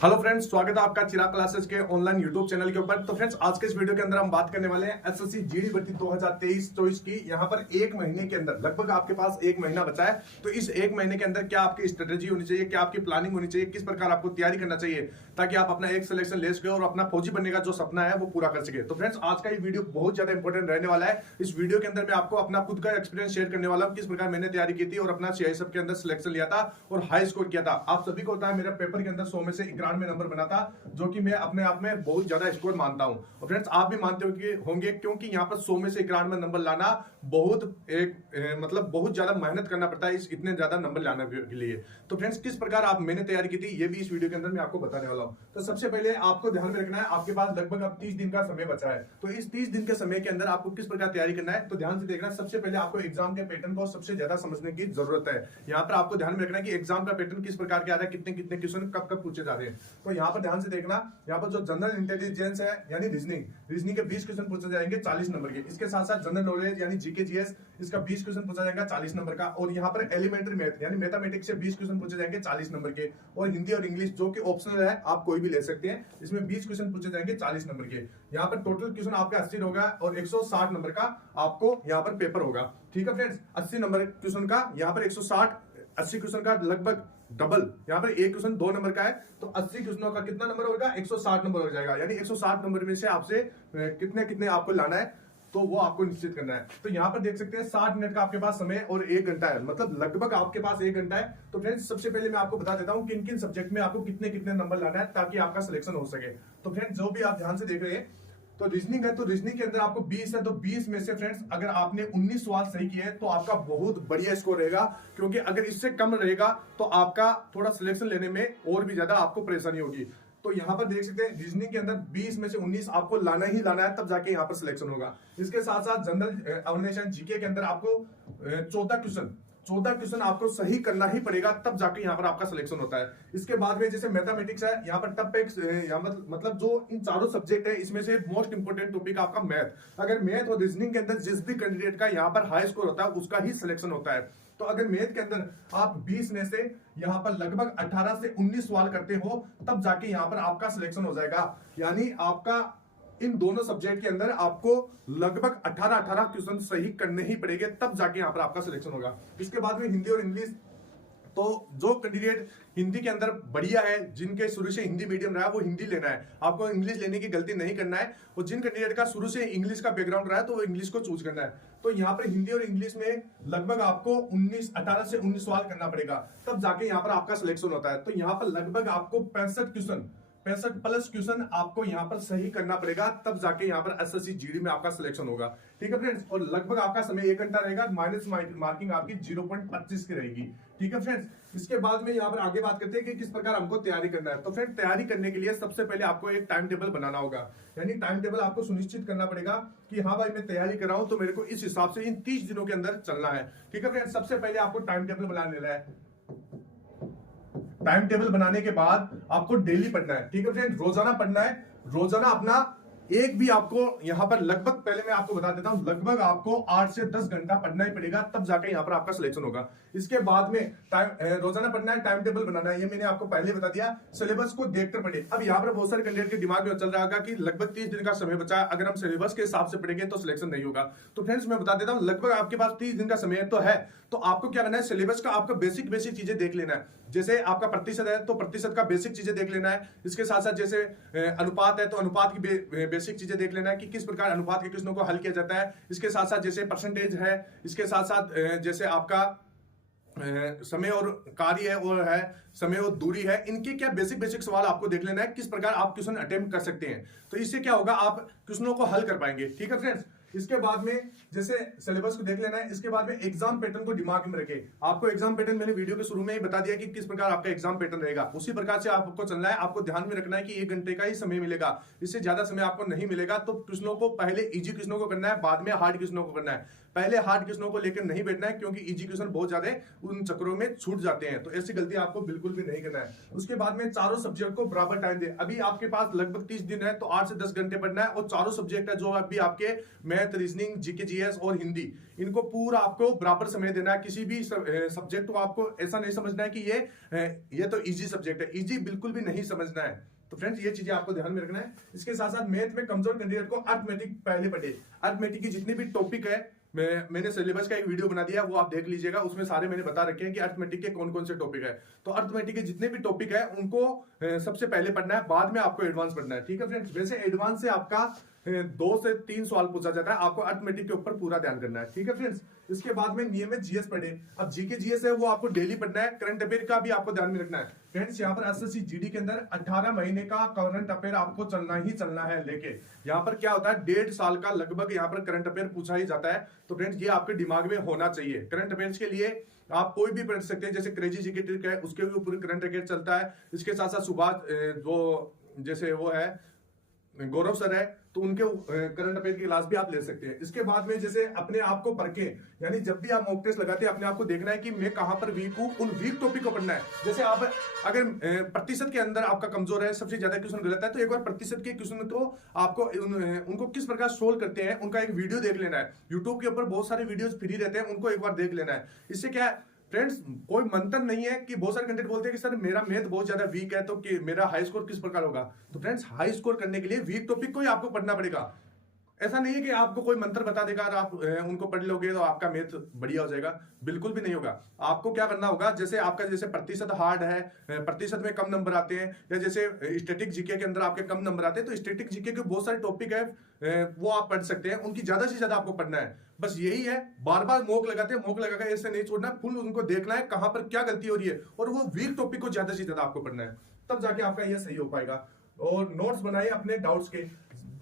Hello friends, स्वागत है आपका चिराग क्लासेस के ऑनलाइन यूट्यूब चैनल के ऊपर। तो फ्रेंड्स, आज के इस वीडियो के अंदर हम बात करने वाले हैं एसएससी जीडी भर्ती 2023-24 की। यहाँ पर एक महीने के अंदर लगभग आपके पास एक महीना बचा है। तो इस एक महीने के अंदर क्या आपकी स्ट्रेटेजी होनी चाहिए, क्या आपकी प्लानिंग होनी चाहिए, किस प्रकार आपको तैयारी करना चाहिए ताकि आप अपना एक सिलेक्शन ले सके और अपना फौजी बनने का जो सपना है वो पूरा कर सके। तो फ्रेंड्स, आज का ये वीडियो बहुत ज्यादा इंपॉर्टेंट रहने वाला है। इस वीडियो के अंदर मैं आपको अपना खुद का एक्सपीरियंस शेयर करने वाला हूँ, किस प्रकार मैंने तैयारी की थी और अपना सीआईएसएफ के अंदर सिलेक्शन लिया था और हाई स्कोर किया था। आप सभी को होता है मेरा पेपर के अंदर 100 में से 91 नंबर बना था, जो कि मैं अपने आप में बहुत ज्यादा स्कोर मानता हूं। और फ्रेंड्स, आप भी मानते होंगे क्योंकि यहाँ पर 100 में से 91 नंबर लाना बहुत मतलब बहुत ज्यादा मेहनत करना पड़ता है इस इतने ज्यादा नंबर लाने के लिए। तो फ्रेंड्स, किस प्रकार आप मैंने तैयारी की थी ये भी इस वीडियो के अंदर मैं आपको बताने वाला हूं। तो सबसे पहले आपको ध्यान में रखना है, आपके पास लगभग अब 30 दिन का समय बचा है। तो इस 30 दिन के समय के अंदर आपको किस प्रकार तैयारी करना है, तो ध्यान से देखना। सबसे पहले आपको एग्जाम के पैटर्न को सबसे ज्यादा समझने की जरूरत है। यहाँ पर आपको ध्यान में रखना है कि एग्जाम का पैटर्न किस प्रकार के आ रहा है, कितने कितने क्वेश्चन कब कब पूछे जा रहे हैं। तो यहाँ पर ध्यान से देखना, यहाँ पर जो जनरल इंटेलिजेंस है यानी रीजनिंग के 20 क्वेश्चन पूछे जाएंगे 40 नंबर के। इसके साथ साथ जनरल नॉलेज यानी जीके जीएस, इसका 20 क्वेश्चन पूछा जाएगा 40 नंबर का। और यहाँ पर एलिमेंट्री मैथ यानी मैथमेटिक्स से 20 क्वेश्चन पूछे जाएंगे 40 नंबर के। और हिंदी और इंग्लिश जो कि ऑप्शनल है, आप कोई भी ले सकते हैं, इसमें 20 क्वेश्चन पूछे जाएंगे 40 नंबर के। यहाँ पर टोटल क्वेश्चन आपका 80 होगा और 160 नंबर का आपको यहाँ पर पेपर होगा। ठीक है फ्रेंड्स, 80 नंबर क्वेश्चन का यहाँ पर 160, 80 क्वेश्चन का लगभग डबल। यहाँ पर एक क्वेश्चन 2 नंबर का है, तो 80 क्वेश्चनों का कितना नंबर होगा, 160 नंबर हो जाएगा। यानी 160 नंबर में से आपसे कितने कितने आपको लाना है, तो वो आपको निश्चित करना है। तो यहाँ पर देख सकते हैं 60 मिनट का आपके पास समय और 1 घंटा है, मतलब लगभग आपके पास 1 घंटा है। तो फ्रेंड्स, सबसे पहले मैं आपको बता देता हूँ किन किन सब्जेक्ट में आपको कितने कितने नंबर लाना है ताकि आपका सिलेक्शन हो सके। तो फ्रेंड्स, जो भी आप ध्यान से देख रहे हैं, तो रीजनिंग है, तो रीजनिंग के अंदर आपको 20 है, तो 20 में से फ्रेंड्स अगर आपने 19 सवाल सही किए हैं तो आपका बहुत बढ़िया स्कोर रहेगा। क्योंकि अगर इससे कम रहेगा तो आपका थोड़ा सिलेक्शन लेने में और भी ज्यादा आपको परेशानी होगी। तो यहाँ पर देख सकते हैं रीजनिंग के अंदर 20 में से 19 आपको लाना ही लाना है, तब जाके यहाँ पर सिलेक्शन होगा। इसके साथ साथ जनरल अवेयरनेस एंड जीके के अंदर आपको 14 क्वेश्चन आपको सही करना ही पड़ेगा, तब जाके यहाँ पर आपका सिलेक्शन होता है। इसके बाद में जैसे मैथमेटिक्स है, यहाँ पर टॉपिक्स मतलब जो इन चारों सब्जेक्ट है, इसमें से मोस्ट इंपोर्टेंट टॉपिक आपका मैथ। अगर मैथ और रीजनिंग के अंदर जिस भी कैंडिडेट का यहाँ पर हाई स्कोर होता है उसका ही सिलेक्शन होता है। तो अगर मैथ के अंदर आप 20 में से यहाँ पर लगभग 18 से 19 सवाल करते हो, तब जाके यहाँ पर आपका सिलेक्शन हो जाएगा। यानी आपका इन दोनों सब्जेक्ट के अंदर आपको लगभग 18 क्वेश्चन सही करने ही पड़ेंगे, तब जाके यहाँ पर आपका सिलेक्शन होगा। इसके बाद में हिंदी और इंग्लिश, तो जो कैंडिडेट हिंदी के अंदर बढ़िया है, जिनके शुरू से हिंदी मीडियम रहा है, वो हिंदी लेना है, आपको इंग्लिश लेने की गलती नहीं करना है। और जिन कैंडिडेट का शुरू से इंग्लिश का बैकग्राउंड रहा है तो वो इंग्लिश को चूज करना है। तो यहाँ पर हिंदी और इंग्लिश में लगभग आपको 18 से 19 सवाल करना पड़ेगा, तब जाके यहाँ पर आपका सिलेक्शन होता है। तो यहाँ पर लगभग आपको 65 प्लस क्वेश्चन आपको यहाँ पर सही करना पड़ेगा, तब जाके यहाँ पर एसएससी जीडी में आपका सिलेक्शन होगा। ठीक है फ्रेंड्स, और लगभग आपका समय 1 घंटा रहेगा, माइनस मार्किंग आपकी 0.25 की रहेगी। ठीक है फ्रेंड्स, इसके बाद में यहाँ पर आगे बात करते हैं कि किस प्रकार हमको तैयारी करना है। तो फ्रेंड, तैयारी करने के लिए सबसे पहले आपको एक टाइम टेबल बनाना होगा। यानी टाइम टेबल आपको सुनिश्चित करना पड़ेगा कि हाँ भाई, मैं तैयारी कर रहा हूं तो मेरे को इस हिसाब से इन 30 दिनों के अंदर चलना है। ठीक है फ्रेंड्स, सबसे पहले आपको टाइम टेबल बना लेना है। टाइम टेबल बनाने के बाद आपको डेली पढ़ना है। ठीक है फ्रेंड, रोजाना पढ़ना है। रोजाना अपना एक भी आपको यहाँ पर लगभग, पहले मैं आपको बता देता हूं, लगभग आपको 8 से 10 घंटा पढ़ना ही पड़ेगा, तब जाके यहाँ पर आपका सिलेक्शन होगा। इसके बाद में रोजाना पढ़ना है, टाइम टेबल बनाना है, ये मैंने आपको पहले बता दिया। सिलेबस को देखकर पढ़े। अब यहाँ पर बहुत सारे कैंडिडेट के दिमाग में चल रहा होगा कि लगभग 30 दिन का समय बचा है, अगर हम सिलेबस के हिसाब से पढ़ेंगे तो सिलेक्शन नहीं होगा। तो फ्रेंड्स, मैं बता देता हूँ, लगभग आपके पास 30 दिन का समय तो है, तो आपको क्या करना है, सिलेबस का आपका बेसिक चीजें देख लेना है। जैसे आपका प्रतिशत है तो प्रतिशत का बेसिक चीजें देख लेना है। इसके साथ साथ जैसे अनुपात है तो अनुपात की बेसिक चीजें देख लेना है कि किस प्रकार अनुपात के क्वेश्चनों को हल किया जाता है। इसके साथ साथ जैसे परसेंटेज है, इसके साथ साथ जैसे आपका समय और कार्य है और है समय और दूरी है, इनके क्या बेसिक सवाल आपको देख लेना है, किस प्रकार आप क्वेश्चन अटेम्प्ट कर सकते हैं। तो इससे क्या होगा, आप क्वेश्चनों को हल कर पाएंगे। ठीक है फ्रेंड्स, इसके बाद में जैसे सिलेबस को देख लेना है। इसके बाद में एग्जाम पैटर्न को दिमाग में रखें। आपको एग्जाम पैटर्न मैंने वीडियो के शुरू में ही बता दिया कि किस प्रकार आपका एग्जाम पैटर्न रहेगा, उसी प्रकार से आपको चलना है। आपको ध्यान में रखना है कि 1 घंटे का ही समय मिलेगा, इससे ज्यादा समय आपको नहीं मिलेगा। तो क्वेश्चनों को पहले इजी क्वेश्चनों को करना है, बाद में हार्ड क्वेश्चनों को करना है। पहले हार्ड क्वेश्चनों को लेकर नहीं बैठना है, क्योंकि इजी क्वेश्चन बहुत ज्यादा उन चक्रों में छूट जाते हैं, तो ऐसी गलती आपको बिल्कुल भी नहीं करना है। उसके बाद में चारों सब्जेक्ट को बराबर टाइम दे। अभी आपके पास लगभग 30 दिन है, तो 8 से 10 घंटे पढ़ना है, और चारों सब्जेक्ट है जो अभी आपके मैथ, रीजनिंग, जीके, जीएस और हिंदी, इनको पूरा आपको बराबर समय देना है। किसी भी सब्जेक्ट को आपको ऐसा नहीं समझना है कि ये तो इजी सब्जेक्ट है, इजी बिल्कुल भी नहीं समझना है। तो फ्रेंड्स ये चीजें आपको ध्यान में रखना है। इसके साथ साथ मैथ में कमजोर कैंडिडेट को अर्थमेटिक पहले पढ़े। अर्थमेटिक की जितनी भी टॉपिक है, मैंने सिलेबस का एक वीडियो बना दिया, वो आप देख लीजिएगा, उसमें सारे मैंने बता रखे हैं कि अर्थमेटिक के कौन कौन से टॉपिक है। तो अर्थमेटिक के जितने भी टॉपिक है उनको सबसे पहले पढ़ना है, बाद में आपको एडवांस पढ़ना है, ठीक है फ्रेंड्स। वैसे एडवांस से आपका 2 से 3 सवाल पूछा जाता है, आपको अर्थमेटिक के ऊपर पूरा ध्यान करना है, ठीक है फ्रेंड्स। इसके बाद में नियमित जीएस पढ़े। अब जीके जीएस है वो आपको डेली पढ़ना है। करंट अफेयर का भी आपको ध्यान में रखना है फ्रेंड्स। यहाँ पर एसएससी जीडी के अंदर 18 महीने का करंट अफेयर आपको चलना ही चलना है लेके। यहाँ पर क्या होता है, 1.5 साल का लगभग यहाँ पर करंट अफेयर पूछा ही जाता है। तो फ्रेंड्स ये आपके दिमाग में होना चाहिए। करंट अफेयर्स के लिए आप कोई भी पढ़ सकते हैं, जैसे क्रेजी जीके ट्रिक है उसके भी ऊपर करंट अफेयर चलता है। इसके साथ साथ सुभाष जो जैसे वो है गौरव सर है, तो उनके करंट अफेयर की क्लास भी आप ले सकते हैं। इसके बाद में जैसे अपने आप को परखे, यानी जब भी आप मॉक टेस्ट लगाते हैं अपने आप को देखना है कि मैं कहां पर वीक हूं, उन वीक टॉपिक को पढ़ना है। जैसे आप अगर प्रतिशत के अंदर आपका कमजोर है, सबसे ज्यादा क्वेश्चन गलत है, तो एक बार प्रतिशत के क्वेश्चन को आपको उनको किस प्रकार सोल्व करते हैं उनका एक वीडियो देख लेना है। यूट्यूब के ऊपर बहुत सारे वीडियोज फ्री रहते हैं, उनको एक बार देख लेना है। इससे क्या है फ्रेंड्स, कोई मंत्र नहीं है कि बहुत सारे कैंडिडेट बोलते हैं कि सर मेरा मैथ बहुत ज्यादा वीक है, तो कि मेरा हाई स्कोर किस प्रकार होगा। तो फ्रेंड्स हाई स्कोर करने के लिए वीक टॉपिक को ही आपको पढ़ना पड़ेगा। ऐसा नहीं है कि आपको कोई मंत्र बता देगा और आप उनको पढ़ लोगे तो आपका मैथ बढ़िया हो जाएगा, बिल्कुल भी नहीं होगा। आपको क्या करना होगा, जैसे आपका जैसे प्रतिशत हार्ड है, प्रतिशत में कम नंबर आते हैं, या जैसे स्टैटिक जीके के अंदर आपके कम नंबर आते हैं, तो स्टैटिक जीके के बहुत सारे टॉपिक है वो आप पढ़ सकते हैं, उनकी ज्यादा से ज्यादा आपको पढ़ना है। बस यही है, बार बार मॉक लगाते हैं, मॉक लगाकर ऐसे नहीं छोड़ना, फुल उनको देखना है कहां पर क्या गलती हो रही है, और वो वीक टॉपिक को ज्यादा से ज्यादा आपको पढ़ना है, तब जाके आपका यह सही हो पाएगा। और नोट्स बनाए अपने डाउट्स के।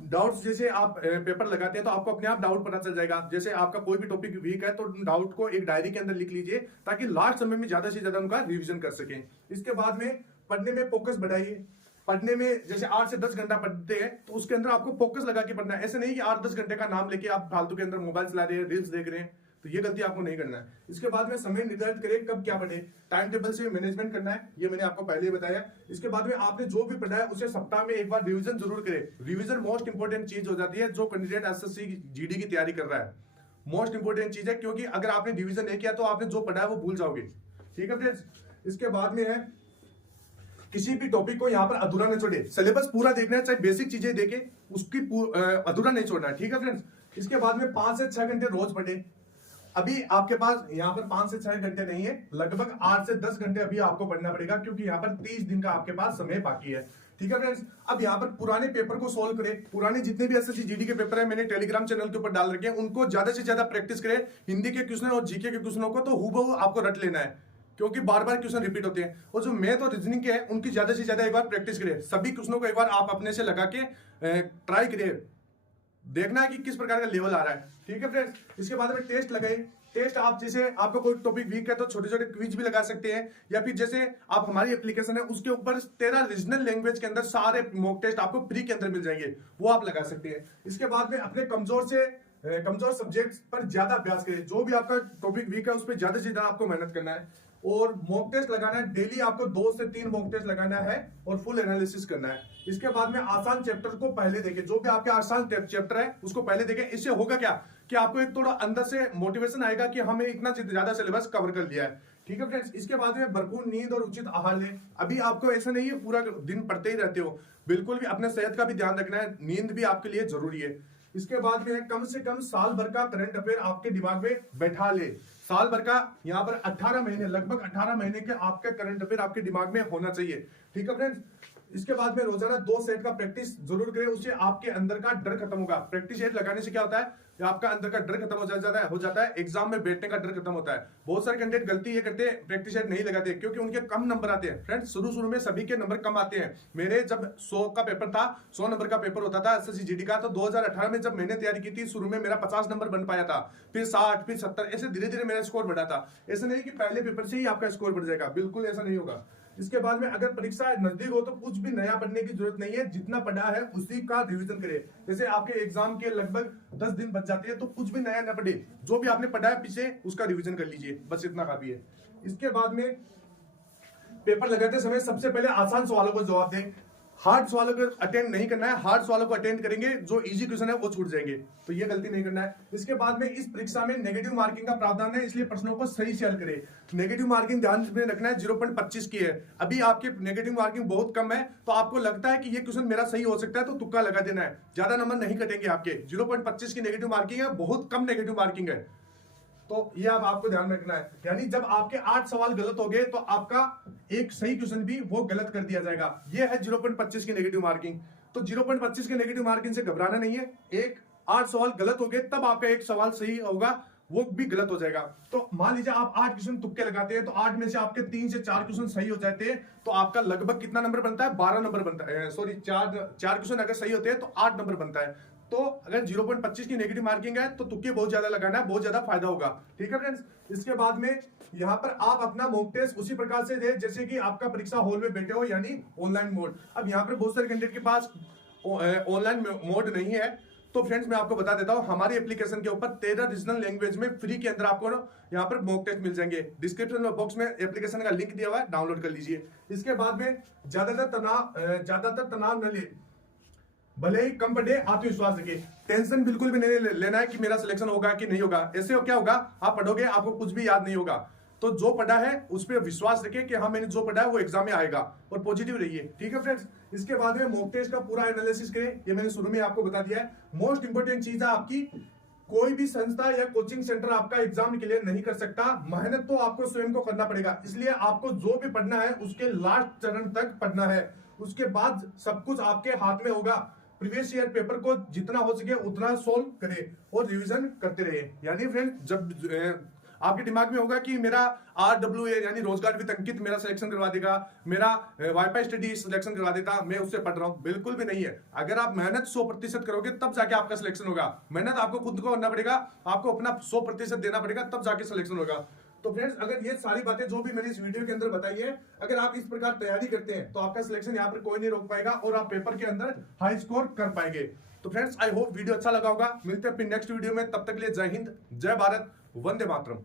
डाउट्स जैसे आप पेपर लगाते हैं तो आपको अपने आप डाउट पता चल जाएगा। जैसे आपका कोई भी टॉपिक वीक है तो डाउट को एक डायरी के अंदर लिख लीजिए, ताकि लास्ट समय में ज्यादा से ज्यादा उनका रिवीजन कर सकें। इसके बाद में पढ़ने में फोकस बढ़ाइए। पढ़ने में जैसे 8 से 10 घंटा पढ़ते हैं तो उसके अंदर आपको फोकस लगा के पढ़ना है। ऐसे नहीं कि 8-10 घंटे का नाम लेके आप फालतू के अंदर मोबाइल चला रहे हैं, रील्स देख रहे हैं, तो ये गलती आपको नहीं करना है। इसके बाद में समय निर्धारित करें कब क्या पढ़े, टाइम टेबल से मैनेजमेंट करना है, ये मैंने आपको पहले ही बताया। इसके बाद में आपने जो भी पढ़ा है उसे सप्ताह में एक बार रिवीजन जरूर करें। रिवीजन मोस्ट इंपोर्टेंट चीज हो जाती है जो कैंडिडेट एसएससी जीडी की तैयारी कर रहा है, मोस्ट इंपोर्टेंट चीज है, क्योंकि अगर आपने रिवीजन नहीं किया तो आपने जो पढ़ा है वो भूल जाओगे, ठीक है फ्रेंड्स। इसके बाद में है किसी भी टॉपिक को यहाँ पर अधूरा नहीं छोड़े। सिलेबस पूरा देखना है, चाहे बेसिक चीजें देखे, उसकी अधूरा नहीं छोड़ना है, ठीक है फ्रेंड्स। इसके बाद में 5 से 6 घंटे रोज पढ़े। अभी आपके पास यहाँ पर 5 से 6 घंटे नहीं है, लगभग 8 से 10 घंटे अभी आपको पढ़ना पड़ेगा, क्योंकि यहाँ पर 30 दिन का आपके पास समय बाकी है, ठीक है फ्रेंड्स। अब यहाँ पर पुराने पेपर को सोल्व करें। पुराने जितने भी एसएससी जीडी के पेपर है मैंने टेलीग्राम चैनल के ऊपर डाल रखे हैं, उनको ज्यादा से ज्यादा प्रैक्टिस करें। हिंदी के क्वेश्चन और जीके के क्वेश्चनों को तो हूबहू आपको रट लेना है, क्योंकि बार बार क्वेश्चन रिपीट होते हैं। और जो मैथ और रीजनिंग के हैं उनकी ज्यादा से ज्यादा एक बार प्रैक्टिस करें। सभी क्वेश्चनों को एक बार आप अपने से लगा के ट्राई करिए, देखना है कि किस प्रकार का लेवल आ रहा है, ठीक है फ्रेंड्स। इसके बाद में टेस्ट लगाए। टेस्ट आप जैसे आपको कोई टॉपिक वीक है तो छोटे छोटे क्विज भी लगा सकते हैं, या फिर जैसे आप हमारी एप्लीकेशन है उसके ऊपर 13 रीजनल लैंग्वेज के अंदर सारे मॉक टेस्ट आपको फ्री के अंदर मिल जाएंगे, वो आप लगा सकते हैं। इसके बाद में अपने कमजोर सब्जेक्ट्स पर ज्यादा अभ्यास करें। जो भी आपका टॉपिक वीक है उस पर ज्यादा से ज्यादा आपको मेहनत करना है, और मॉक टेस्ट लगाना है। डेली आपको 2 से 3 मॉक टेस्ट लगाना है और फुल एनालिसिस करना है। इसके बाद में आसान चैप्टर को पहले देखें। जो भी आपके आसान चैप्टर है उसको पहले देखें। इससे होगा क्या कि आपको एक थोड़ा अंदर से मोटिवेशन आएगा कि हमें इतना ज्यादा सिलेबस कवर कर लिया है, ठीक है फ्रेंड्स। इसके बाद में भरपूर नींद और उचित आहार लें। अभी आपको ऐसा नहीं है पूरा दिन पढ़ते ही रहते हो, बिल्कुल भी अपने सेहत का भी ध्यान रखना है, नींद भी आपके लिए जरूरी है। इसके बाद में कम से कम साल भर का करंट अफेयर आपके दिमाग में बैठा ले। साल भर का यहाँ पर 18 महीने, लगभग 18 महीने के आपके करंट अफेयर आपके दिमाग में होना चाहिए, ठीक है फ्रेंड्स। इसके बाद में रोजाना 2 सेट का प्रैक्टिस जरूर करें, उससे आपके अंदर का डर खत्म होगा। प्रैक्टिस सेट लगाने से क्या होता है, आपका अंदर का डर खत्म हो जाता है, एग्जाम में बैठने का डर खत्म होता है। बहुत सारे कैंडिडेट गलती ये करते हैं, प्रैक्टिस सेट नहीं लगाते क्योंकि उनके कम नंबर आते हैं। फ्रेंड्स शुरू में सभी के नंबर कम आते हैं। मेरे जब 100 का पेपर था, 100 नंबर का पेपर होता था एसएससी जीडी का, तो 2018 में जब मैंने तैयारी की थी, शुरू में मेरा 50 नंबर बन पाया था, फिर 60, फिर 70, ऐसे धीरे धीरे मेरा स्कोर बढ़ा था। ऐसा नहीं कि पहले पेपर से ही आपका स्कोर बढ़ जाएगा, बिल्कुल ऐसा नहीं होगा। इसके बाद में अगर परीक्षा नजदीक हो तो कुछ भी नया पढ़ने की जरूरत नहीं है, जितना पढ़ा है उसी का रिवीजन करें। जैसे आपके एग्जाम के लगभग 10 दिन बच जाते हैं, तो कुछ भी नया न पढ़े, जो भी आपने पढ़ा है पीछे उसका रिवीजन कर लीजिए, बस इतना काफी है। इसके बाद में पेपर लगाते समय सबसे पहले आसान सवालों को जवाब दें। हार्ड सवालों को अटेंड नहीं करना है, हार्ड सवालों को अटेंड करेंगे, जो इजी क्वेश्चन है वो छूट जाएंगे, तो ये गलती नहीं करना है। इसके बाद में इस परीक्षा में नेगेटिव मार्किंग का प्रावधान है, इसलिए प्रश्नों को सही से हल करें। नेगेटिव मार्किंग ध्यान में रखना है 0.25 की है। अभी आपकी नेगेटिव मार्किंग बहुत कम है, तो आपको लगता है कि ये क्वेश्चन मेरा सही हो सकता है, तो तुक्का लगा देना है, ज्यादा नंबर नहीं कटेंगे आपके। 0.25 की नेगेटिव मार्किंग है, बहुत कम नेगेटिव मार्किंग है, तो ये अब आपको ध्यान में रखना है। यानी जब आपके 8 सवाल गलत हो गए तो आपका एक सही क्वेश्चन भी वो गलत कर दिया जाएगा। ये है 0.25 की नेगेटिव मार्किंग। तो 0.25 की नेगेटिव मार्किंग से घबराना नहीं है। एक 8 सवाल गलत हो गए तब आपका एक सवाल सही होगा, वो भी गलत हो जाएगा। तो मान लीजिए आप 8 क्वेश्चन तुक्के लगाते हैं, तो 8 में से आपके 3 से 4 क्वेश्चन सही हो जाते हैं, तो आपका लगभग कितना नंबर बनता है? 12 नंबर बनता है। सॉरी, 4 क्वेश्चन अगर सही होते हैं तो 8 नंबर बनता है। तो अगर 0.25 की नेगेटिव मार्किंग है तो तुक्के बहुत ज्यादा लगाना है, बहुत ज्यादा फायदा होगा। ठीक है फ्रेंड्स, इसके बाद में यहाँ पर आप अपना मॉक टेस्ट उसी प्रकार से दे जैसे कि आपका परीक्षा हॉल में बैठे हो, यानी ऑनलाइन मोड। अब यहाँ पर बहुत सारे कैंडिडेट के पास ऑनलाइन मोड नहीं है, तो फ्रेंड्स मैं आपको बता देता हूं, हमारी एप्लीकेशन के ऊपर 13 रीजनल लैंग्वेज में फ्री के अंदर आपको यहाँ पर मॉक टेस्ट मिल जाएंगे। डिस्क्रिप्शन बॉक्स में एप्लीकेशन का लिंक दिया हुआ है, डाउनलोड कर लीजिए। इसके बाद में ज्यादातर तनाव न ले, भले ही कम पढ़े, आत्मविश्वास रखिए। टेंशन बिल्कुल भी नहीं लेना है कि मेरा सिलेक्शन होगा कि नहीं होगा। ऐसे क्या होगा, आप पढ़ोगे आपको कुछ भी याद नहीं होगा, तो जो पढ़ा है उस पर विश्वास रखिए कि हाँ मैंने जो पढ़ा है वो एग्जाम में आएगा, और पॉजिटिव रहिए। ठीक है फ्रेंड्स, इसके बाद में मॉक टेस्ट का पूरा एनालिसिस करें, ये मैंने शुरू में आपको बता दिया है। मोस्ट इंपोर्टेंट चीज है आपकी, कोई भी संस्था या कोचिंग सेंटर आपका एग्जाम क्लियर नहीं कर सकता, मेहनत तो आपको स्वयं को करना पड़ेगा। इसलिए आपको जो भी पढ़ना है उसके लास्ट चरण तक पढ़ना है, उसके बाद सब कुछ आपके हाथ में होगा। प्रीवियस ईयर पेपर को जितना हो सके उतना सोल्व करें और रिवीजन करते रहे। यानी फ्रेंड, जब आपके दिमाग में होगा कि मेरा RWA यानी रोजगार वित्त अंकित मेरा सिलेक्शन करवा देगा, मेरा वाईफाई स्टडी सिलेक्शन करवा देगा, मैं उससे पढ़ रहा हूं, बिल्कुल भी नहीं है। अगर आप मेहनत 100% करोगे तब जाके आपका सिलेक्शन होगा। मेहनत आपको खुद को करना पड़ेगा, आपको अपना 100% देना पड़ेगा, तब जाके सिलेक्शन होगा। तो फ्रेंड्स, अगर ये सारी बातें जो भी मैंने इस वीडियो के अंदर बताई है, अगर आप इस प्रकार तैयारी करते हैं तो आपका सिलेक्शन यहाँ पर कोई नहीं रोक पाएगा और आप पेपर के अंदर हाई स्कोर कर पाएंगे। तो फ्रेंड्स, आई होप वीडियो अच्छा लगा होगा। मिलते हैं अपनी नेक्स्ट वीडियो में, तब तक के लिए जय हिंद, जय भारत, वंदे मातरम।